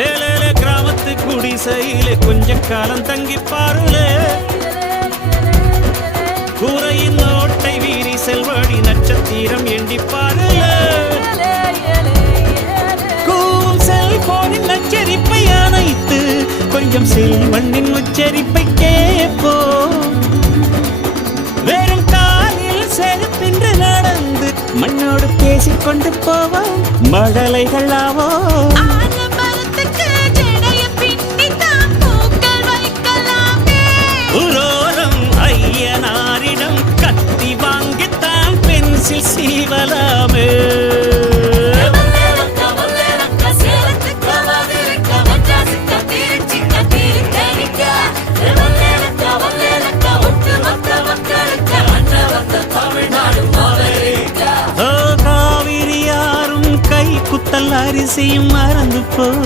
ஏழேல கிராமத்து குடிசையிலே கொஞ்ச காலம் தங்கி பாருளே கூரையின் ஓட்டை வீரி செல்வழி நட்சத்திரம் எண்டி பாருளே கூவும் செல்போனின் நச்சரிப்பை அணைத்து கொஞ்சம் செல்வண்ணின் உச்சரிப்பை கேட்போ வெறும் காலில் செருப்பின்று நடந்து மண்ணோடு பேசிக்கொண்டு போவோம் மழலைகள் ஆவோ ஐயனாரிடம் கத்தி வாங்கித்தான் பென்சில் சீவலாமே காவிரி யாரும் கை குத்தல் அரிசியும் மறந்து போ